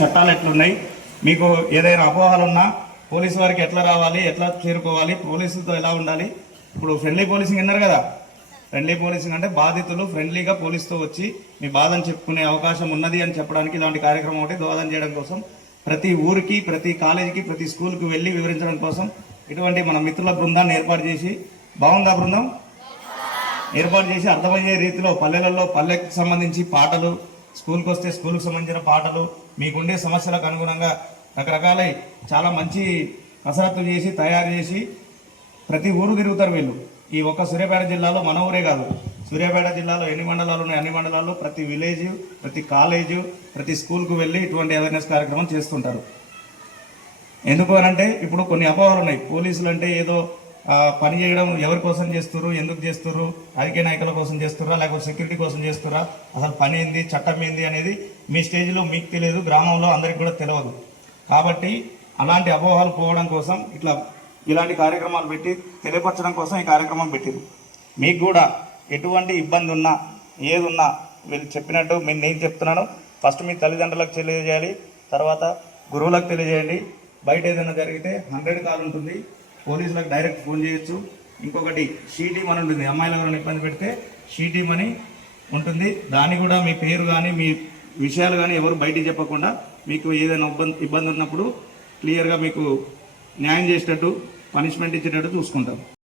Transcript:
చట్టాలు ఎట్లున్నాయి? మీకు ఏదైనా అపోహలు ఉన్నా పోలీసు వారికి ఎట్లా రావాలి? ఎట్లా చేరుకోవాలి? పోలీసులతో ఎలా ఉండాలి? ఇప్పుడు ఫ్రెండ్లీ పోలీసింగ్ అన్నారు కదా. ఫ్రెండ్లీ పోలీసింగ్ అంటే బాధితులు ఫ్రెండ్లీగా పోలీసుతో వచ్చి మీ బాధను చెప్పుకునే అవకాశం ఉన్నది అని చెప్పడానికి ఇలాంటి కార్యక్రమం ఒకటి దోహదం చేయడం కోసం ప్రతి ఊరికి ప్రతి కాలేజీకి ప్రతి స్కూల్కి వెళ్ళి వివరించడం కోసం ఇటువంటి మన మిత్రుల బృందాన్ని ఏర్పాటు చేసి బాగుందా బృందం? ఏర్పాటు చేసి అర్థమయ్యే రీతిలో పల్లెలలో పల్లెకి సంబంధించి పాటలు స్కూల్కి వస్తే స్కూల్కి సంబంధించిన పాటలు మీకుండే సమస్యలకు అనుగుణంగా రకరకాలై చాలా మంచి కసరత్తులు చేసి తయారు చేసి ప్రతి ఊరు తిరుగుతారు వీళ్ళు. ఈ ఒక్క సూర్యాపేట జిల్లాలో మన ఊరే కాదు. సూర్యాపేట జిల్లాలో ఎన్ని మండలాలు ఉన్నాయి? అన్ని మండలాల్లో ప్రతి విలేజ్ ప్రతి కాలేజు ప్రతి స్కూల్కు వెళ్ళి ఇటువంటి అవేర్నెస్ కార్యక్రమం చేస్తుంటారు. ఎందుకు అనంటే ఇప్పుడు కొన్ని అపోహలు ఉన్నాయి. పోలీసులు అంటే ఏదో పని చేయడం ఎవరి కోసం చేస్తారు ఎందుకు చేస్తారు రాజకీయ నాయకుల కోసం చేస్తురా లేకపోతే సెక్యూరిటీ కోసం చేస్తారా అసలు పని ఏంది? చట్టం ఏంది? అనేది మీ స్టేజ్లో మీకు తెలియదు గ్రామంలో అందరికి కూడా తెలియదు కాబట్టి అలాంటి అపోహలు పోవడం కోసం ఇట్లా ఇలాంటి కార్యక్రమాలు పెట్టి తెలియపరచడం కోసం ఈ కార్యక్రమం పెట్టిరు. మీకు కూడా ఎటువంటి ఇబ్బంది ఉన్నా ఏది ఉన్నా వీళ్ళు చెప్పినట్టు మీరు నేను చెప్తున్నాను. ఫస్ట్ మీ తల్లిదండ్రులకు తెలియజేయాలి తర్వాత గురువులకు తెలియజేయండి. బయట ఏదైనా జరిగితే హండ్రెడ్ కాల్ ఉంటుంది. పోలీసులకు డైరెక్ట్ ఫోన్ చేయొచ్చు. ఇంకొకటి షీ టీమ్ అని ఉంటుంది. అమ్మాయిలు ఎవరైనా ఇబ్బంది పెడితే షీ టీమ్ అని ఉంటుంది. దాన్ని కూడా మీ పేరు కానీ మీ విషయాలు కానీ ఎవరు బయటికి చెప్పకుండా మీకు ఏదైనా ఇబ్బంది ఇబ్బంది ఉన్నప్పుడు క్లియర్గా మీకు న్యాయం చేసేటట్టు పనిష్మెంట్ ఇచ్చేటట్టు చూసుకుంటారు.